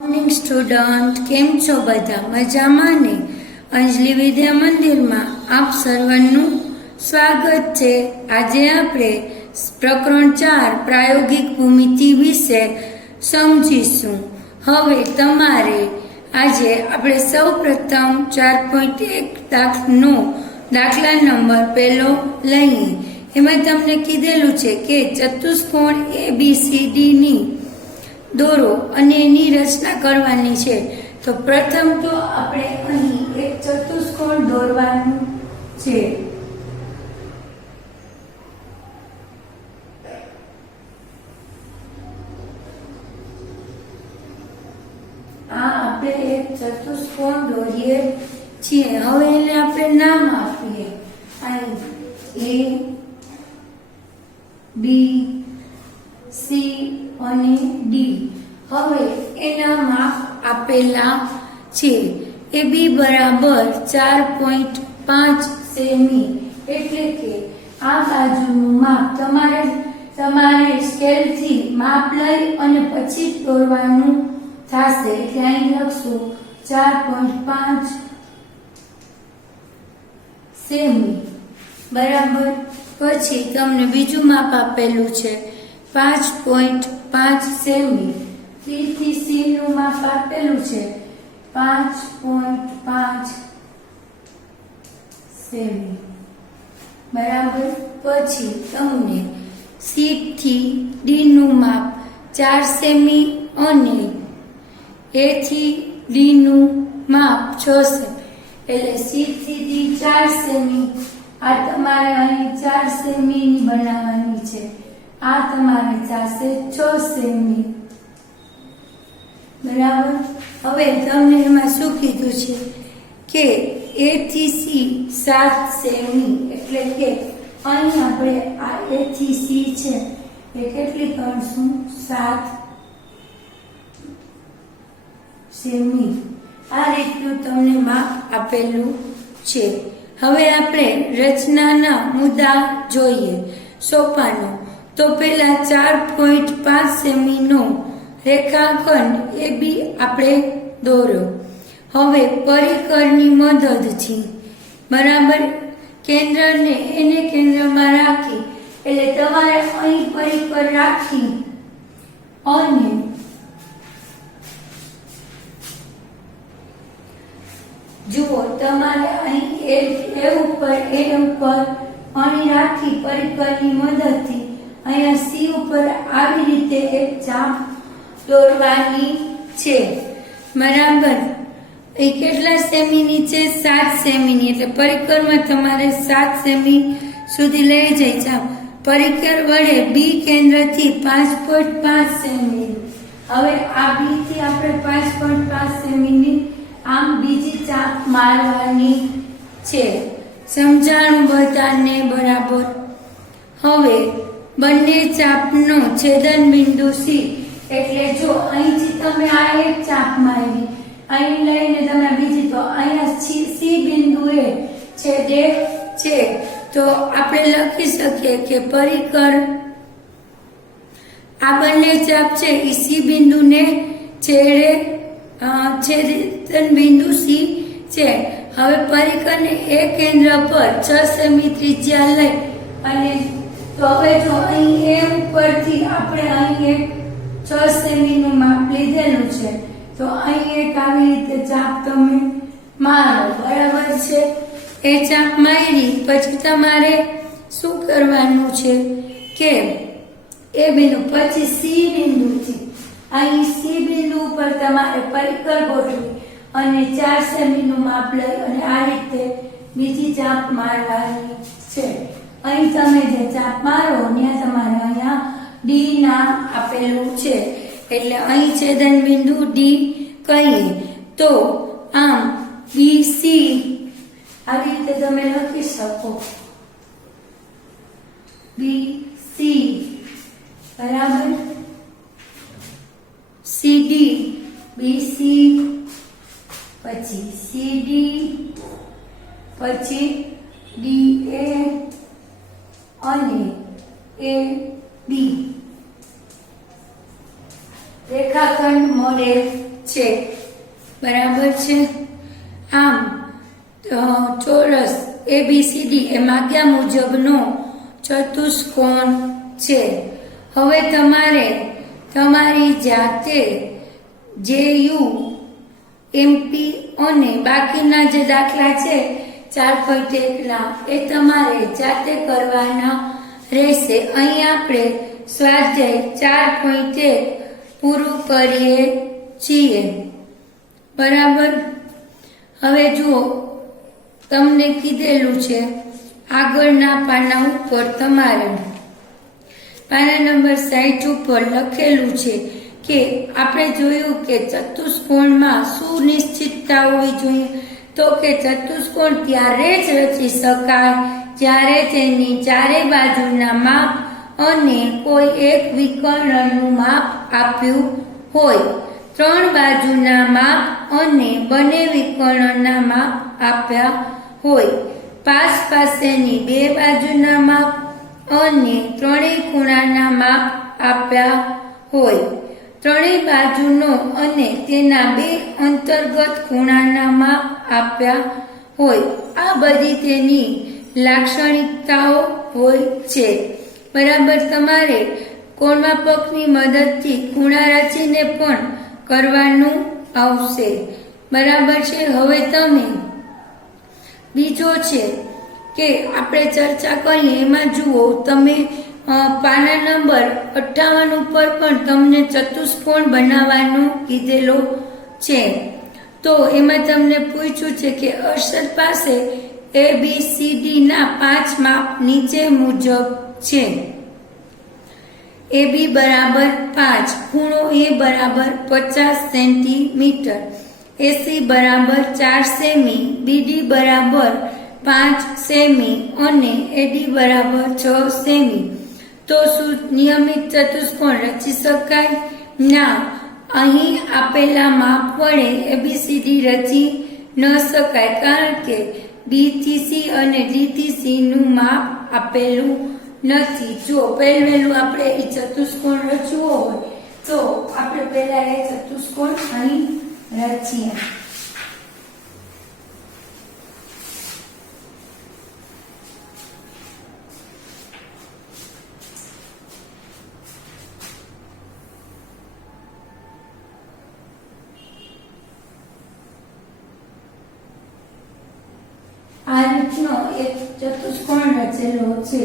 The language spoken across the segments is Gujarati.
મોર્નિંગ સ્ટુડન્ટ, કેમ છો બધા? મજામાં ને? અંજલિ વિદ્યા મંદિરમાં આપ સર્વનું સ્વાગત છે. આજે આપણે પ્રકરણ 4 પ્રાયોગિક ભૂમિતિ વિશે સમજીશું. હવે તમારે આજે આપણે સૌપ્રથમ 4.1 નો દાખલા નંબર પહેલો લઈએ. એમાં તમને કીધેલું છે કે ચતુષ્કોણ ABCD ની દોરો અને એની રચના કરવાની છે. તો પ્રથમ તો આપણે અહીં એક ચતુષ્કોણ દોરવાનું છે. આ આપણે એક ચતુષ્કોણ દોરીએ છીએ. હવે એને આપણે નામ આપીએ. અહીં A, B, C અને D. હવે એના માપ આપેલા છે. AB બરાબર 4.5 સેમી, એટલે કે આ બાજુનું માપ તમારે સ્કેલથી માપ લઈ અને પછી દોરવાનું થશે. એટલે અહીં લખશું 4.5 સેમી બરાબર. પછી તમને બીજું માપ આપેલું છે 5.5 સેમી. B થી C નું માપ આપેલું છે 5.5 સેમી બરાબર. પછી તમને C થી D નું માપ 4 સેમી અને A થી D નું માપ 6 સેમી. એટલે C થી D 4 સેમી. આ તમારે અહીં 4 સેમી ની બનાવવાની છે. આ તમારે થશે 6 સેમી બરાબર. હવે તમને એમાં શું કીધું છે કે A થી C 7 સેમી, એટલે કે અહીં આપણે આ A થી C છે એ કેટલી ગણશું? 7 સેમી. આ રીતનું તમને માપ આપેલું છે. હવે આપણે રચનાના મુદ્દા જોઈએ. સોપાનો તો પેલા 4.5 સેમી નો રેખાખંડ AB આપણે દોર્યો. હવે પરિકરની મદદથી બરાબર કેન્દ્રને એને કેન્દ્રમાં રાખી, એટલે તમારે અહીં પરિકર રાખી અને જુઓ તમારે અહીં A ઉપર અહીં રાખી પરિકરની મદદથી અહીંયા C ઉપર આવી રીતે એક ચાપ દોરવાની છે બરાબર. એ કેટલા સેમીની છે? 7 સેમીની. એટલે પરિકરમાં તમારે 7 સેમી સુધી લઈ જાય ચાપ. પરિકર વડે B કેન્દ્રથી 5.5 સેમી. હવે આ B થી આપણે 5.5 સેમીની આમ બીજી ચાપ મારવાની છે. સમજાણું બધાને બરાબર? હવે બંને ચાપનો છેદન બિંદુ C, એટલે જો અહીંથી તમે આ એક ચાપ મારી, અહીં લઈને તમે બીજી, તો અહીંયા C બિંદુએ છેદે છે. તો આપણે લખી શકીએ કે પરિકર આ બંને ચાપ છે એ C બિંદુને છેડે છેદન બિંદુ C છે. હવે પરિકરને એ કેન્દ્ર પર 6 સેમી ત્રિજ્યા લઈ અને તો હવે જો અહીં A ઉપરથી આપણે અહીં એક 6 સેમી નું માપ લીધેલું છે, તો અહીં એક આવી રીતે ચાપ તમે મારો બરાબર છે. એ ચાપ મારી પછી તમારે શું કરવાનું છે કે એ બિંદુ પછી C બિંદુથી અહીં C બિંદુ ઉપર તમારે પરિકર ગોઠવી અને 4 સેમી નું માપ લઈ અને આ રીતે બીજી ચાપ મારવાની છે. અહીં તમે જે ચાપ મારો ત્યાં તમારે અહીંયા D નામ આપેલું છે, એટલે અહીં છેદન બિંદુ D કહીએ. તો આમ BC આવી રીતે તમે લખી શકો BC બરાબર. CD BC પછી CD પછી DA અને AB. રેખાખંડ મળે છે, બરાબર છે। આમ ચોરસ ABCD એ માગ્યા મુજબનો ચતુષ્કોણ છે। હવે તમારે તમારી જાતે JU MP અને બાકીના જે દાખલા છે 4.1 ના એ તમારે જાતે કરવાના રહેશે। અહીં આપણે સ્વાધ્યાય 4.1 પૂરું કરીએ છીએ, બરાબર। હવે જુઓ, તમને કીધેલું છે આગળના પાના ઉપર તમારે પાના નંબર 60 ઉપર લખેલું છે કે આપણે જોયું કે ચતુષ્કોણમાં શું નિશ્ચિતતા હોવી જોઈએ, તો કે ચતુષ્કોણ ત્યારે જ રચી શકાય જ્યારે તેની ચારે બાજુના માપ અને કોઈ એક વિકર્ણનું માપ આપ્યું હોય, ત્રણ બાજુના માપ અને બંને વિકર્ણના માપ આપ્યા હોય, પાસેની બે બાજુના માપ અને ત્રણેય ખૂણાના માપ આપ્યા હોય, ત્રણેય બાજુનો અને તેના બે અંતર્ગત ખૂણાના માપ આપ્યા હોય। આ બધી તેની લાક્ષણિકતાઓ હોય છે, બરાબર। તમારે કોણમાપકની મદદથી ખૂણા રચીને પણ કરવાનું આવશે, બરાબર છે। હવે તમે બીજો છે કે આપણે ચર્ચા કરીએ એમાં જુઓ, તમે પાના નંબર 58 ઉપર પણ તમને ચતુષ્કોણ બનાવવાનું કીધેલો છે। તો એમાં તમને પૂછ્યું છે કે અર્ષદ પાસે ABCD ના 5 માપ નીચે મુજબ છે। AB બરાબર 5, ખૂણો A બરાબર 50 સેન્ટીમીટર, AC બરાબર 4 સેમી, BD બરાબર 5 સેમી અને AD બરાબર 6 સેમી। તો શું નિયમિત ચતુષ્કોણ રચી શકાય? ના, અહીં આપેલા માપ વડે ABCD રચી ન શકાય, કારણ કે B થી C અને D થી C નું માપ આપેલું નથી। જો પહેલું આપણે એ ચતુષ્કોણ રચવો હોય તો આપણે પહેલા એ ચતુષ્કોણ અહીં રચીએ। આ રીતનો એક ચતુષ્કોણ રચેલો છે,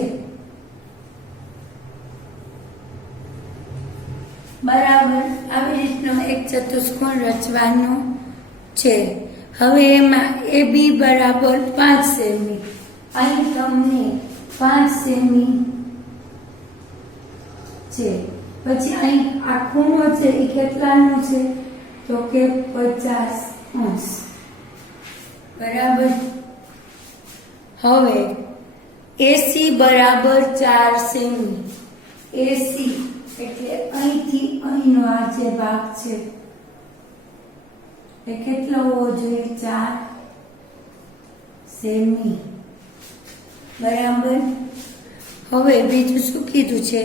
બરાબર। આવી રીતનો એક ચતુષ્કોણ રચવાનો છે। હવે એમાં AB બરાબર 5 સેમી, અહીં તમને 5 સેમી છે। પછી અહીં આ ખૂણો છે એ કેટલાનો છે, તો કે 50°, બરાબર। હવે AC બરાબર 4 સેમી, AC એટલે અહીંથી અહીંનો આ જે ભાગ છે એ કેટલો હોવો જોઈએ, 4 સેમી, બરાબર। હવે બીજું શું કીધું છે,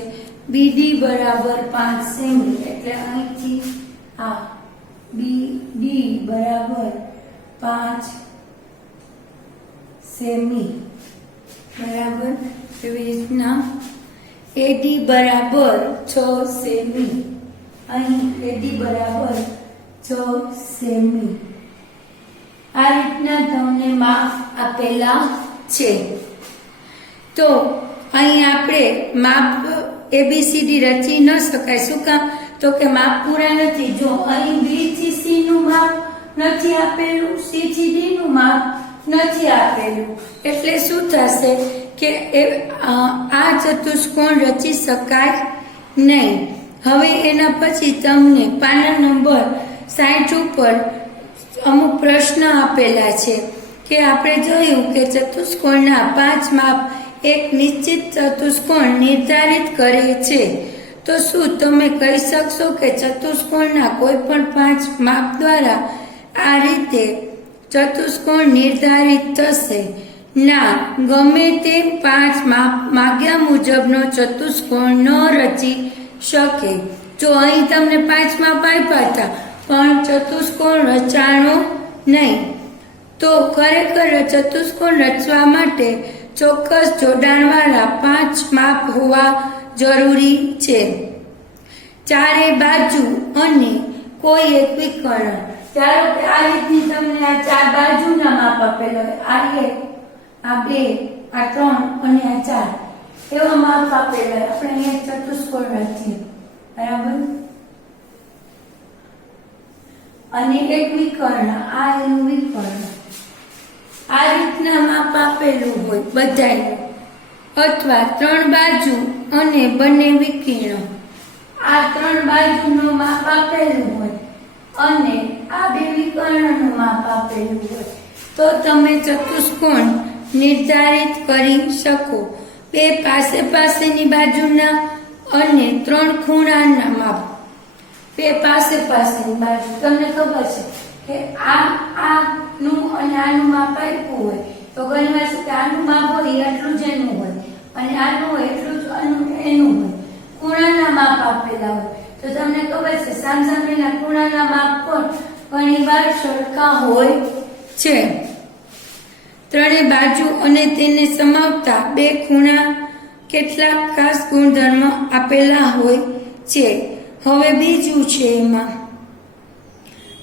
BD બરાબર 5 સેમી એટલે અહીંથી આ BD બરાબર 5 સેમી, બરાબર। એવી રીતના AD બરાબર 6 સેમી, અહીં AD બરાબર 6 સેમી। આ રીતના તમને માપ આપેલા છે। તો અહીં આપણે માપ ABCD રચી ન શકાય, શું કામ, તો કે માપ પૂરા નથી। જો અહીં B થી C નું માપ નથી આપેલું, C થી D નું માપ નથી આપેલું, એટલે શું થશે કે આ ચતુષ્કોણ રચી શકાય નહીં। હવે એના પછી તમને પાના નંબર 60 ઉપર અમુક પ્રશ્ન આપેલા છે કે આપણે જોયું કે ચતુષ્કોણના 5 માપ એક નિશ્ચિત ચતુષ્કોણ નિર્ધારિત કરે છે। તો શું તમે કહી શકશો કે ચતુષ્કોણના કોઈ પણ 5 માપ દ્વારા આ રીતે ચતુષ્કોણ નિર્ધારિત થશે? ના, ગમે તે 5 માપ માગ્યા મુજબનો ચતુષ્કોણ ન રચી શકે। જો અહીં તમને 5 માપ આપ્યા હતા પણ ચતુષ્કોણ રચાણો નહીં. તો ખરેખર ચતુષ્કોણ રચવા માટે ચોક્કસ જોડાણવાળા 5 માપ હોવા જરૂરી છે. ચારે બાજુ અને કોઈ એક વિકર્ણ. ચાલો કે આ રીતની તમને આ 4 બાજુના માપ આપેલો હોય, આ 1, આ 2, આ 3 અને આ 4 એવા માપ આપેલા હોય. આપણે અહીંયા ચતુષ્કોણ રચીએ, બરાબર. અને એક વિકર્ણ, આ એનું વિકર્ણ. આ રીતના માપ આપેલું હોય બધાયનું. અથવા 3 બાજુ અને બંને વિકર્ણ. આ 3 બાજુનું માપ આપેલું હોય અને આ 2 વિકર્ણનું માપ આપેલું હોય તો તમે ચતુષ્કોણ નિર્ધારિત કરી શકો. 2 પાસે પાસેની બાજુના અને 3 ખૂણાના માપ. 2 પાસે પાસેની બાજુ તમને ખબર છે કે આનું અને આનું માપ આપ્યું હોય તો ઘણી વાર કે આનું માપ હોય એટલું જ એનું હોય અને આનું હોય એટલું જ એનું હોય. ખૂણાના માપ આપેલા હોય તો તમને ખબર છે સામસામેના ખૂણાના માપ પણ ઘણીવાર સરખા હોય છે. 3 બાજુ અને તેને સમાવતા 2 ખૂણા કેટલાક ખાસ ગુણધર્મ આપેલા હોય છે. હવે બીજું છે એમાં,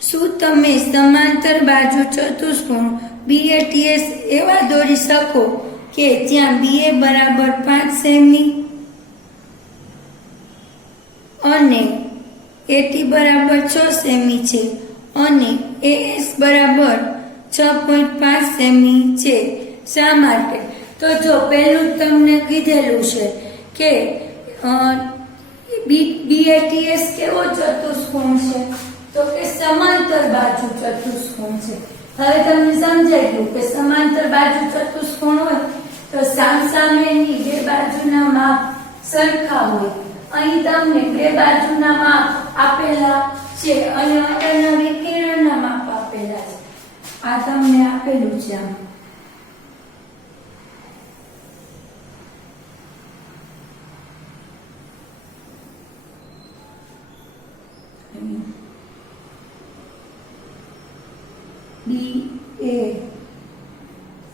શું તમે સમાંતર બાજુ ચતુષ્કોણ BATS એવા દોરી શકો કે જ્યાં BA બરાબર 5 સેમી અને AT બરાબર 6 સેમી છે અને AS બરાબર 6.5 સેમી છે? શા માટે? તો જો પહેલું તમને કીધેલું છે કે BATS કેવો ચતુષ્કોણ છે? તો કે સમાંતર બાજુ ચતુષ્કોણ છે. હવે તમને સમજાઈ ગયું કે સમાંતર બાજુ ચતુષ્કોણ હોય તો સામસામેની 2 બાજુના માપ સરખા હોય. અહીં તમને 2 બાજુના માપ આપેલા છે અને અંદરના વિકર્ણના માપ આપેલા છે. આ તમને આપેલું છે. આમ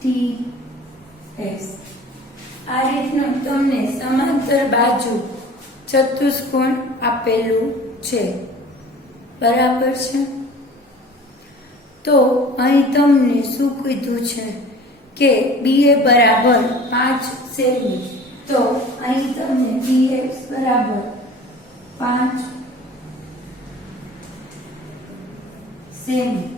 BATS આ રીતનું તમને સમાંતર બાજુ ચતુષ્કોણ આપેલું છે, બરાબર છે. તો અહીં તમને શું કીધું છે કે BA બરાબર 5 સેમી. તો અહીં તમને BX બરાબર 5 સેમી.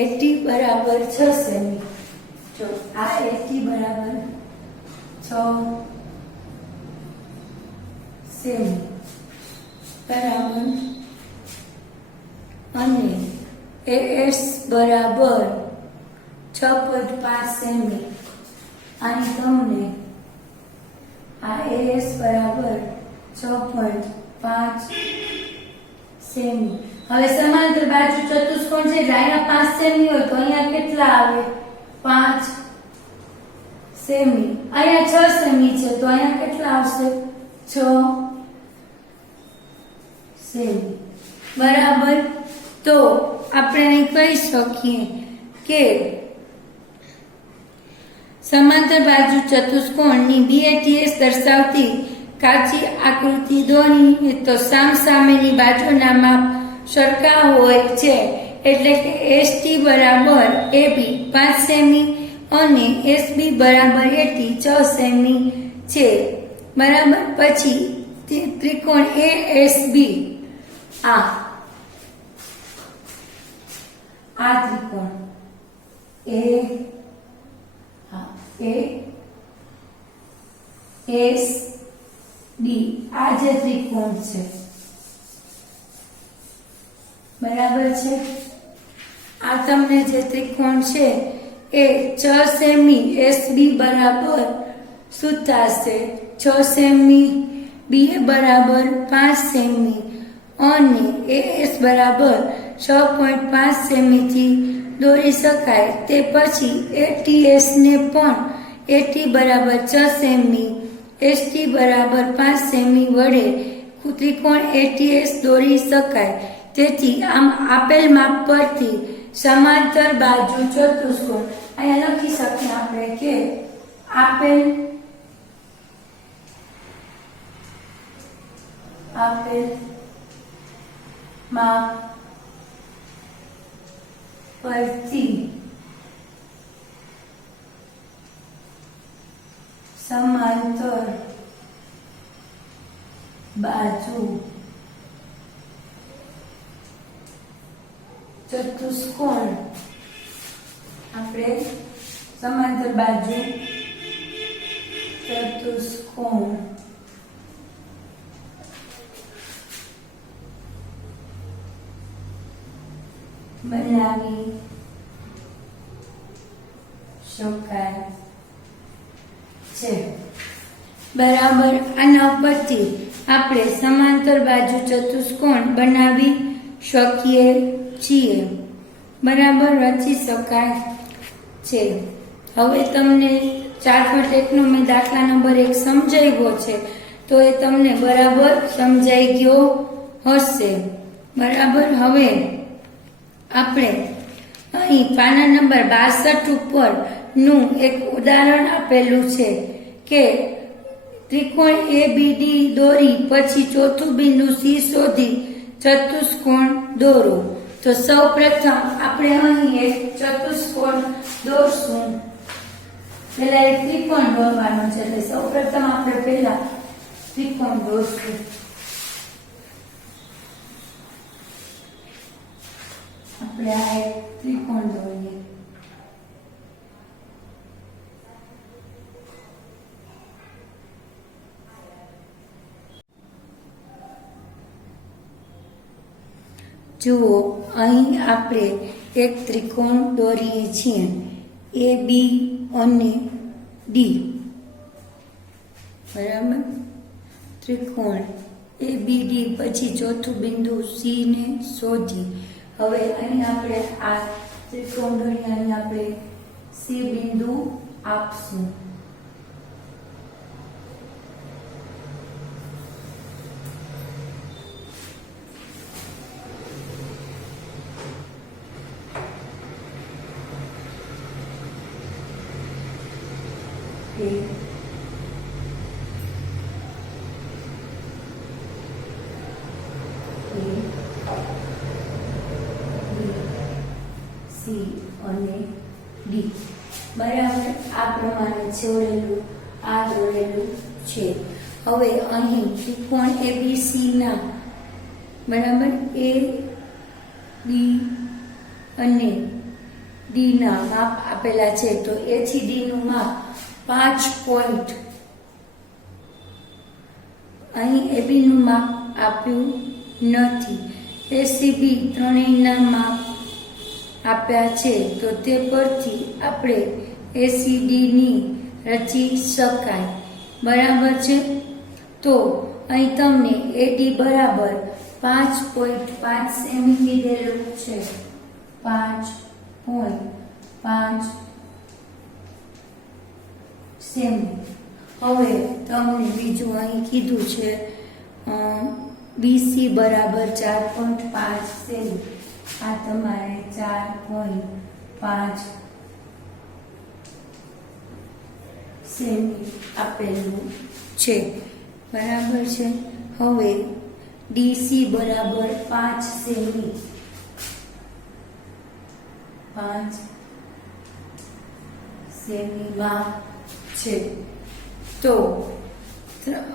AT બરાબર 6 સેમી. જો આ AT બરાબર 6 સેમી, બરાબર. અને AS બરાબર 6.5 સેમી. અને તમને આ AS બરાબર 6.5 સેમી. હવે સમાંતર બાજુ ચતુષ્કોણ છે એટલે અહીંયા 5 સેમી હોય તો અહીંયા કેટલા આવે? 5 સેમી. અહીંયા 6 સેમી છે તો અહીંયા કેટલા આવશે? 6 સેમી, બરાબર. તો આપણે અહીં કહી શકીએ કે સમાંતર બાજુ ચતુષ્કોણની BATS દર્શાવતી કાચી આકૃતિ દોરી તો સામસામેની બાજુના માપ સરખા હોય છે. એટલે કે ST બરાબર AB 5 સેમી અને SB બરાબર AT 6 સેમી છે, બરાબર. પછી ત્રિકોણ ASB, આ ત્રિકોણ ASB આ જે ત્રિકોણ છે, બરાબર છે. આ તમને જે ત્રિકોણ છે એ 6 સેમી SB બરાબર શું થશે? 6 સેમી. BA બરાબર 5 સેમી અને AS બરાબર 6.5 સેમી થી દોરી શકાય. તે પછી ATS ને પણ એટી બરાબર 6 સેમી, એસટી બરાબર 5 સેમી વડે ત્રિકોણ એટીએસ દોરી શકાય. તેથી આમ આપેલ માપ પરથી સમાંતર બાજુ ચતુષ્કોણ, અહીંયા લખી શકીએ આપણે કે આપેલ માપ પરથી સમાંતર બાજુ ચતુષ્કોણ, આપણે સમાંતર બાજુ ચતુષ્કોણ બનાવી શકાય છે. બરાબર. આના પરથી આપણે સમાંતર બાજુ ચતુષ્કોણ બનાવી શકીએ છીએ. બરાબર, રચી શકાય છે. હવે તમને 4.1 નો મેં દાખલા નંબર 1 સમજાવ્યો છે, તો એ તમને બરાબર સમજાઈ ગયો હશે. બરાબર. હવે આપણે અહીં પાના નંબર 62 ઉપર નું એક ઉદાહરણ આપેલું છે કે ત્રિકોણ એબીડી દોરી પછી ચોથું બિંદુ સી શોધી ચતુષ્કોણ દોરો. તો સૌ પ્રથમ આપણે અહીં એક ચતુષ્કોણ દોરશું. પહેલા એક ત્રિકોણ દોરવાનો છે, એટલે સૌ પ્રથમ આપણે પહેલા ત્રિકોણ દોરશું. આપણે આ એક ત્રિકોણ દોરીએ. જુઓ, અહીં આપણે એક ત્રિકોણ દોરીએ છીએ, એ બી અને ડી. બરાબર. ત્રિકોણ એ બી ડી પછી ચોથું બિંદુ સી ને શોધી. હવે અહીં આપણે આ ત્રિકોણ દોરી, અહીં આપણે સી બિંદુ આપશું. સી અને ડી. બરાબર. આ પ્રમાણે જોડેલું, આ જોડેલું છે. હવે અહીં ત્રિકોણ એબીસી ના બરાબર એ બી અને ડી ના માપ આપેલા છે. તો એ થી ડી નું માપ 5 પોઈન્ટ. અહીં એબી નું માપ આપ્યું નથી. એસીબી ત્રણેયના માપ આપ્યા છે, તો તે પરથી આપણે એસીડી ની રચી શકાય. બરાબર છે. તો અહીં તમને એડી બરાબર 5.5 સેમી કીધેલું છે. 5.5 સેમી. હવે તમને બીજું અહીં કીધું છે બીસી બરાબર 4.5 સેમી. આ તમારે 4.5 સેમી આપેલું છે. બરાબર છે. હવે ડીસી બરાબર 5 સેમી. 5 સેમીમાં છે. તો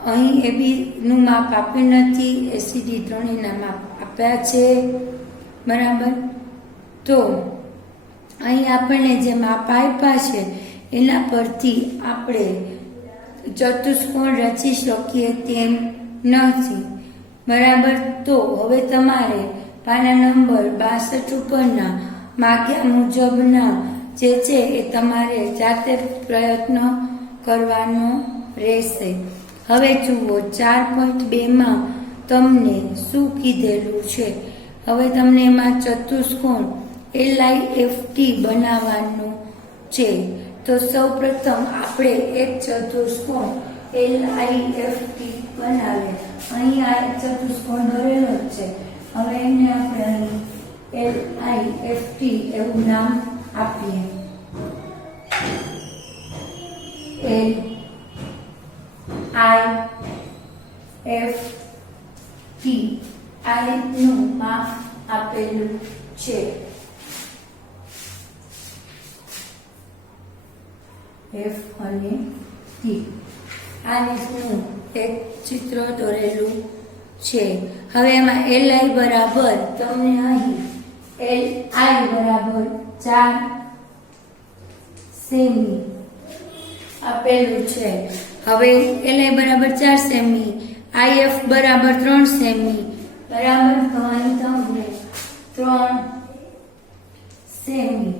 અહીં એબી નું માપ આપ્યું નથી, એસીડી ત્રણેયના માપ આપ્યા છે. બરાબર. તો અહીં આપણને જે માપ આપ્યા છે એના પરથી આપણે ચતુષ્કોણ રચી શકીએ તેમ નથી. બરાબર. તો હવે તમારે પાના નંબર 62 ઉપરના માગ્યા મુજબના જે છે એ તમારે જાતે પ્રયત્ન કરવાનો રહેશે. હવે જુઓ 4.2 માં તમને શું કીધેલું છે. હવે તમને એમાં ચતુષ્કોણ LIFT બનાવવાનું છે. તો સૌપ્રથમ આપણે એક ચતુષ્કોણ LIFT બનાવીએ. અહીં આ એક ચતુષ્કોણ દોરેલો જ છે. હવે એને આપણે અહીં LIFT એવું નામ આપીએ. LIFT આ રીતનું માપ આપેલું છે. F અને T આ રીતનું એક ચિત્ર દોરેલું છે. હવે એમાં LI બરાબર તમને અહીં LI બરાબર 4 સેમી આપેલું છે. હવે LI બરાબર 4 સેમી, IF બરાબર 3 સેમી બરાબર, તો અહીં તમને 3 સેમી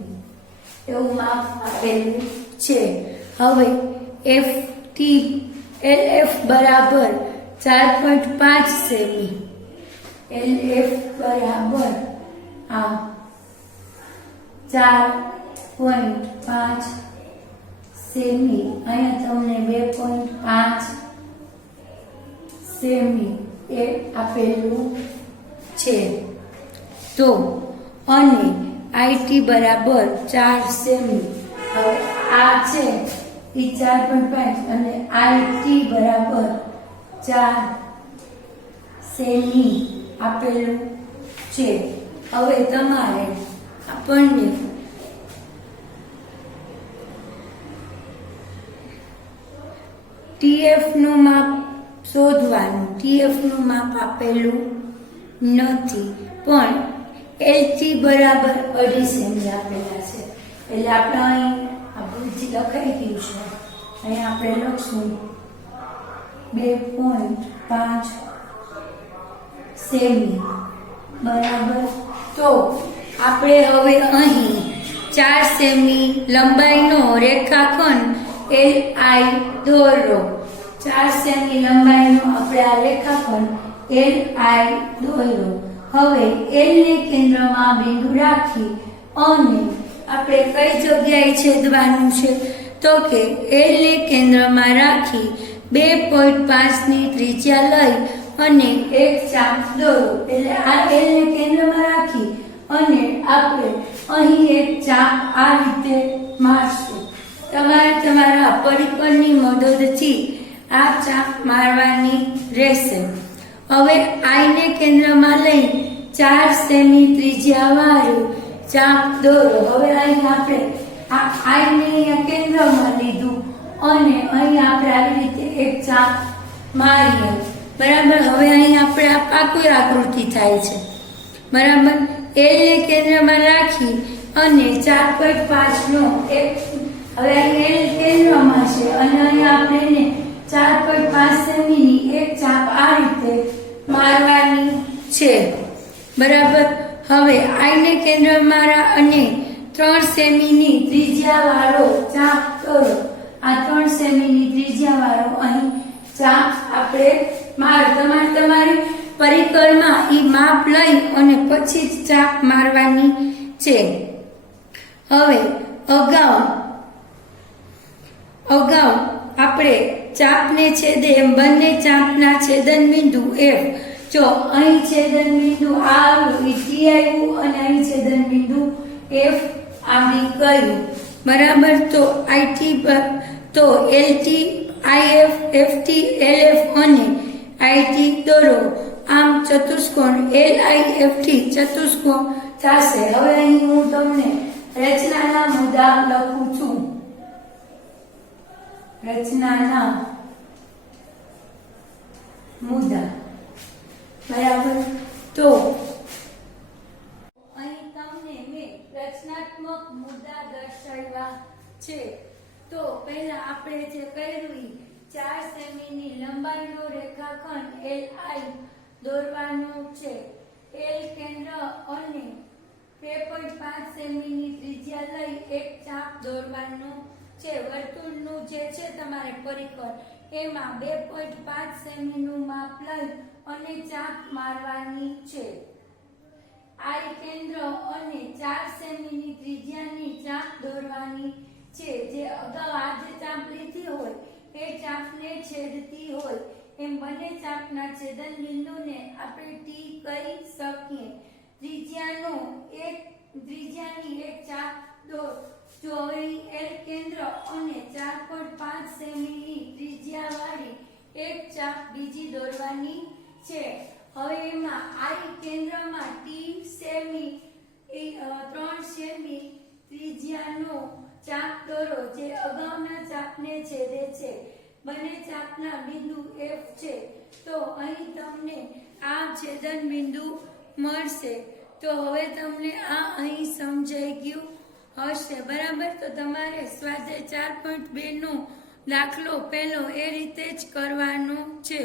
એવું માપ આપેલું છે. હવે FT LF બરાબર 4.5 સેમી, LF બરાબર 4.5 સેમી, અહીંયા તમને 2.5 સેમી એ આપેલું છે. તો અને IT બરાબર 4 સેમી. હવે આ છે એ 4.5 અને IT બરાબર 4 સેમી આપેલું છે. હવે તમારે આપણને TF નું માપ શોધવાનું. TF નું માપ આપેલું નથી, પણ LT બરાબર 2.5 સેમી આપેલા છે. એટલે આપણે અહીં આ ભૂલથી લખાઈ ગયું છે. અહીં આપણે લખશું 2.5 સેમી બરાબર. તો આપણે હવે અહીં 4 સેમી લંબાઈનો રેખાખંડ LI દોરો. 4 સેમી લંબાઈનો આપણે આ રેખાખંડ LI દોરો. હવે L ને કેન્દ્રમાં બિંદુ રાખી અને આપણે કઈ જગ્યાએ છેદવાનું છે, તો કે L ને કેન્દ્રમાં રાખી 2.5 ની ત્રિજ્યા લઈ અને એક ચાપ દોરો. એટલે આ L ને કેન્દ્રમાં રાખી અને આપણે અહીં એક ચાપ આ રીતે મારશું. તમારે તમારા પરિકરની મદદથી આ ચાપ મારવાની રહેશે. હવે I ને કેન્દ્રમાં લઈ 4 સેમી ત્રિજ્યા વાળું ચાપ દોરો. હવે અહીં આપણે આ I ને અહીંયા કેન્દ્રમાં લીધું અને અહીં આપણે આવી રીતે એક ચાપ મારીએ. બરાબર. હવે અહીં આપણે આ પાકું આકૃતિ થાય છે. બરાબર. L ને કેન્દ્રમાં રાખી અને 4.5 નો એક, હવે અહીં L કેન્દ્રમાં છે અને અહીં આપણે એને 4.5 સેમીની એક ચાપ આ રીતે મારવાની છે. બરાબર. હવે I ને કેન્દ્રમાં અને 3 સેમીની ત્રિજ્યા વાળો ચાપ દોરો. આ 3 સેમીની ત્રિજ્યા વાળો અહીં ચાપ આપણે તમારી પરિકરમાં ઈ માપ લઈ અને પછી જ ચાપ મારવાની છે. હવે અગાઉ આપણે ચાપને છેદે એમ બંને ચાપના છેદન બિંદુ F, જો અહીં છેદન બિંદુ આવ્યું T આવ્યું અને અહીં છેદન બિંદુ F આવી ગયું. બરાબર. તો તો LT IF FT LF અને IT દોરો. આમ ચતુષ્કોણ LIFT ચતુષ્કોણ થશે. હવે અહીં હું તમને રચનાના મુદ્દા લખું છું. રચનાના મુદ્દા. બરાબર. તો અહીં તમને મેં રચનાત્મક મુદ્દા દર્શાવ્યા છે. તો પહેલા આપણે જે કર્યું 4 સેમીની લંબાઈનો રેખાખંડ LI દોરવાનો છે. L કેન્દ્ર અને 2.5 સેમીની ત્રિજ્યા લઈ એક ચાપ દોરવાનો છે. વર્તુળનું જે છે તમારે પરિકર એમાં 2.5 સેમીનું માપ લઈ અને ચાપ મારવાની છે. I કેન્દ્ર અને 4 સેમીની ત્રિજ્યાની ચાપ દોરવાની છે, જે અગાઉ આ જે ચાપ લીધી હોય એ ચાપને છેદતી હોય એમ બંને ચાપના છેદન બિંદુને આપણે ટી કહી શકીએ. ત્રિજ્યાની એક ચાપ દોર. જો અહીં એલ કેન્દ્ર અને 4.5 સેમીની ત્રિજ્યાવાળી એક ચાપ બીજી દોરવાની છે. હવે એમાં આઈ કેન્દ્રમાં ટી સેમી 3 સેમી ત્રિજ્યાનો ચાપ દોરો જે અગાઉના ચાપને છેદે છે. બંને ચાપના બિંદુ F છે. તો અહીં તમને આ છેદન બિંદુ મળશે. તો હવે તમને આ અહીં સમજાઈ ગયું હશે, બરાબર. તો તમારે સ્વાધ્યાય 4.2 નો દાખલો પહેલો એ રીતે જ કરવાનો છે.